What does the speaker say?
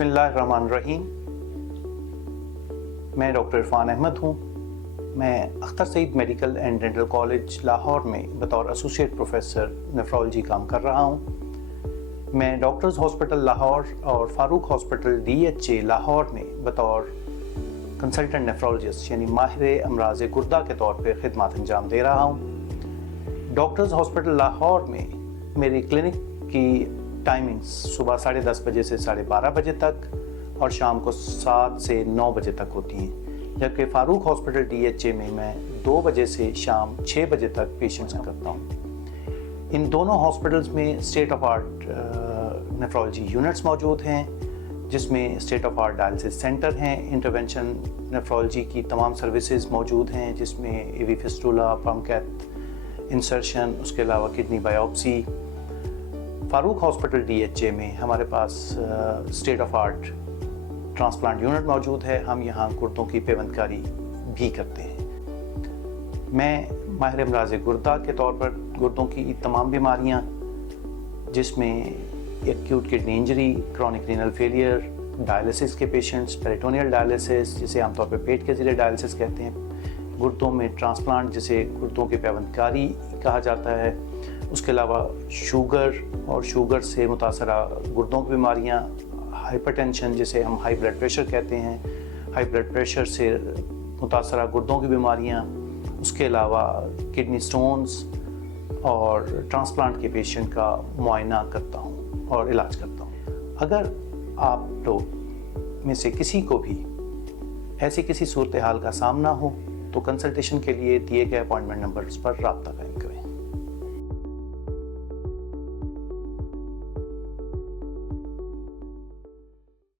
बिस्मिल्लाहिर्रहमानिर्रहीम। मैं डॉक्टर इरफान अहमद हूँ। मैं Akhtar Saeed medical and dental college Lahore में बतौर एसोसिएट प्रोफेसर नेफ्रोलॉजी काम कर रहा हूँ। मैं डॉक्टर्स हॉस्पिटल लाहौर और फारूक हॉस्पिटल DHA लाहौर में बतौर कंसल्टेंट नेफ्रोलॉजिस्ट यानी माहिर अमराज गुर्दा के तौर पर खिदमत अंजाम दे रहा हूँ। डॉक्टर्स हॉस्पिटल लाहौर में मेरी क्लिनिक की टाइमिंग्स सुबह 10:30 बजे से 12:30 बजे तक और शाम को 7 से 9 बजे तक होती हैं, जबकि फारूक हॉस्पिटल DHA में मैं 2 बजे से शाम 6 बजे तक पेशेंट्स का करता हूँ। इन दोनों हॉस्पिटल्स में state of art nephrology units मौजूद हैं, जिसमें state of art dialysis centre हैं, इंटरवेंशन नेफ्रोलॉजी की तमाम सर्विसेज मौजूद हैं, जिसमें AV फिस्टुला, पम्पकैथ इंसर्शन, उसके अलावा kidney biopsy. Farooq hospital DHA में हमारे पास state of art transplant unit मौजूद है। हम यहाँ गुर्दों की पेवंदकारी भी करते हैं। मैं माहिर अमराज गुर्दा के तौर पर गुर्दों की तमाम बीमारियाँ, जिसमें acute kidney injury, chronic renal failure, dialysis के पेशेंट्स, पेरिटोनियल डायलिसिस जिसे आमतौर पर पेट के ज़रिए डायलिसिस कहते हैं, गुर्दों में ट्रांसप्लांट जिसे गुर्दों की पेवंदकारी कहा जाता है, उसके अलावा शुगर और शुगर से मुतासरा गुर्दों की बीमारियाँ, हाइपरटेंशन जिसे हम हाई ब्लड प्रेशर कहते हैं, हाई ब्लड प्रेशर से मुतासरा गुर्दों की बीमारियाँ, उसके अलावा किडनी स्टोन्स और ट्रांसप्लांट के पेशेंट का मुआयना करता हूँ और इलाज करता हूँ। अगर आप लोग में से किसी को भी ऐसी किसी सूरत हाल का सामना हो तो कंसल्टेशन के लिए दिए गए अपॉइंटमेंट नंबर्स पर रब्ता कायम करें।